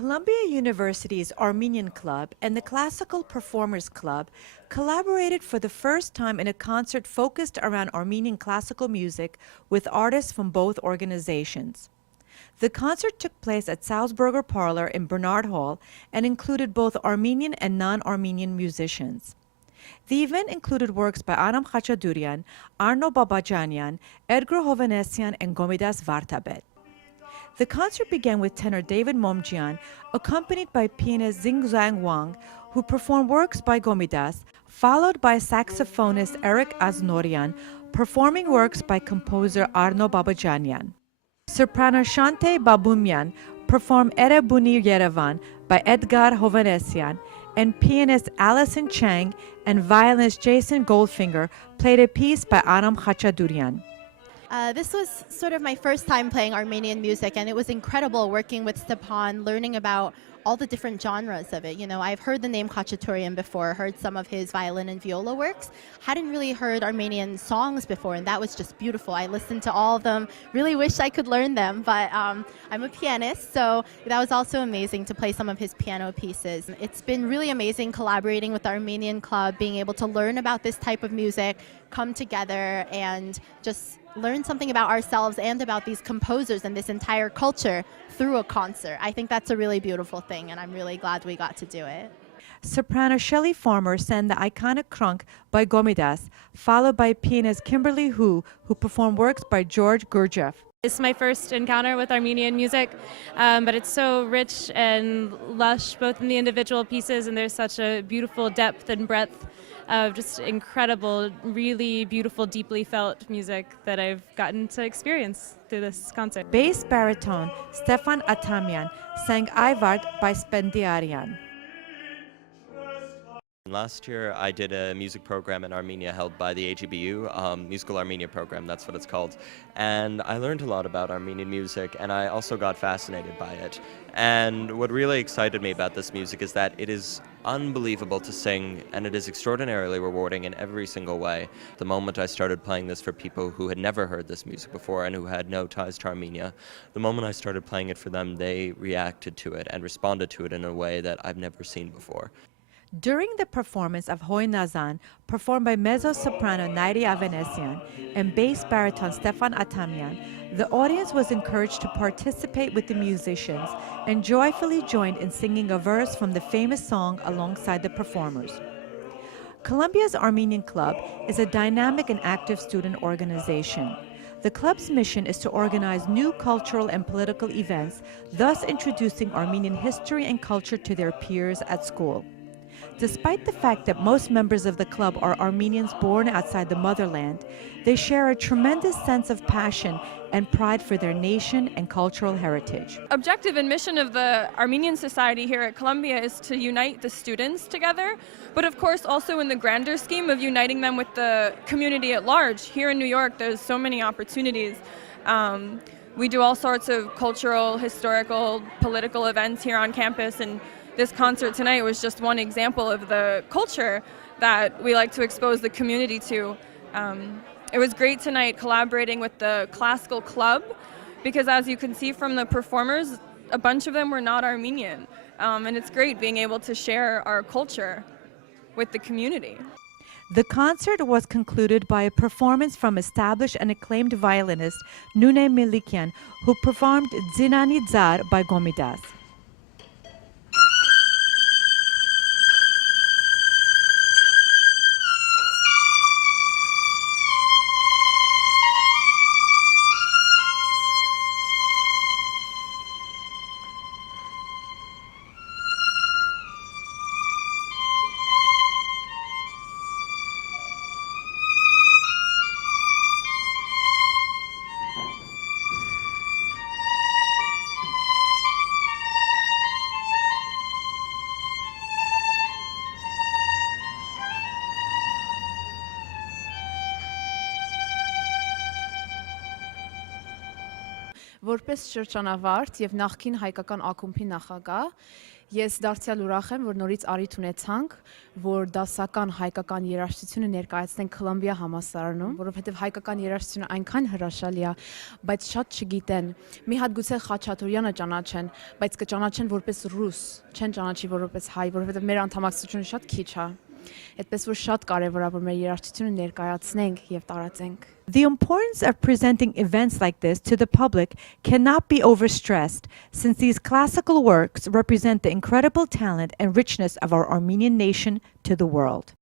Columbia University's Armenian Club and the Classical Performers Club collaborated for the first time in a concert focused around Armenian classical music with artists from both organizations. The concert took place at Salzburger Parlor in Bernard Hall and included both Armenian and non-Armenian musicians. The event included works by Aram Khachadurian, Arno Babajanyan, Edgar Hovhannisyan, and Gomidas Vartabet. The concert began with tenor David Momjian, accompanied by pianist Xingzang Wang, who performed works by Gomidas, followed by saxophonist Eric Aznorian, performing works by composer Arno Babajanyan. Soprano Shaunte Baboumian performed Ere Buni Yerevan by Edgar Hovhannisyan, and pianist Alison Chang and violinist Jason Goldfinger played a piece by Aram Khachadurian. This was sort of my first time playing Armenian music, and it was incredible working with Stepan, learning about all the different genres of it. You know, I've heard the name Kocharyan before, heard some of his violin and viola works, hadn't really heard Armenian songs before, and that was just beautiful. I listened to all of them, really wish I could learn them, but I'm a pianist, so that was also amazing to play some of his piano pieces. It's been really amazing collaborating with the Armenian Club, being able to learn about this type of music, come together, and just learn something about ourselves and about these composers and this entire culture through a concert. I think that's a really beautiful thing, and I'm really glad we got to do it. Soprano Shelley Farmer sang the iconic Crunk by Gomidas, followed by pianist Kimberly Hu, who performed works by George Gurdjieff. It's my first encounter with Armenian music, but it's so rich and lush, both in the individual pieces, and there's such a beautiful depth and breadth of just incredible, really beautiful, deeply felt music that I've gotten to experience through this concert. Bass-baritone Stepan Atamian sang Ayvart by Spendiarian. Last year I did a music program in Armenia held by the AGBU, Musical Armenia Program, that's what it's called. And I learned a lot about Armenian music, and I also got fascinated by it. And what really excited me about this music is that it is unbelievable to sing, and it is extraordinarily rewarding in every single way. The moment I started playing this for people who had never heard this music before and who had no ties to Armenia, the moment I started playing it for them, they reacted to it and responded to it in a way that I've never seen before. During the performance of Hoy Nazan, performed by mezzo-soprano Nairi Avenesian and bass-baritone Stepan Atamian, the audience was encouraged to participate with the musicians and joyfully joined in singing a verse from the famous song alongside the performers. Columbia's Armenian Club is a dynamic and active student organization. The club's mission is to organize new cultural and political events, thus introducing Armenian history and culture to their peers at school. Despite the fact that most members of the club are Armenians born outside the motherland, they share a tremendous sense of passion and pride for their nation and cultural heritage. Objective and mission of the Armenian Society here at Columbia is to unite the students together, but of course also in the grander scheme of uniting them with the community at large. Here in New York, there's so many opportunities. We do all sorts of cultural, historical, political events here on campus, and this concert tonight was just one example of the culture that we like to expose the community to. It was great tonight collaborating with the classical club, because as you can see from the performers, a bunch of them were not Armenian. And it's great being able to share our culture with the community. The concert was concluded by a performance from established and acclaimed violinist Nune Milikian, who performed Zinani Dzar by Gomidas. Որպես շրջանավարտ եւ նախկին հայկական ակումբի նախագահ, ես դարձյալ ուրախ եմ, որ նորից առիթ ունեցանք, որ դասական հայկական երաժշտությունը ներկայացնենք Կոլումբիա համալսարանում, որովհետեւ հայկական երաժշտությունը այնքան հրաշալի է, բայց շատ չգիտեն։ Մի հատ գուցե Խաչատուրյանը ճանաչեն, բայց կճանաչեն որպես ռուս, չեն ճանաչի որպես հայ, որովհետեւ մեր անդամակցությունը շատ քիչ է։ Այդպես որ շատ կարեւոր է, որ մեր երաժշտությունը ներկայացնենք եւ տարածենք։ The importance of presenting events like this to the public cannot be overstressed, since these classical works represent the incredible talent and richness of our Armenian nation to the world.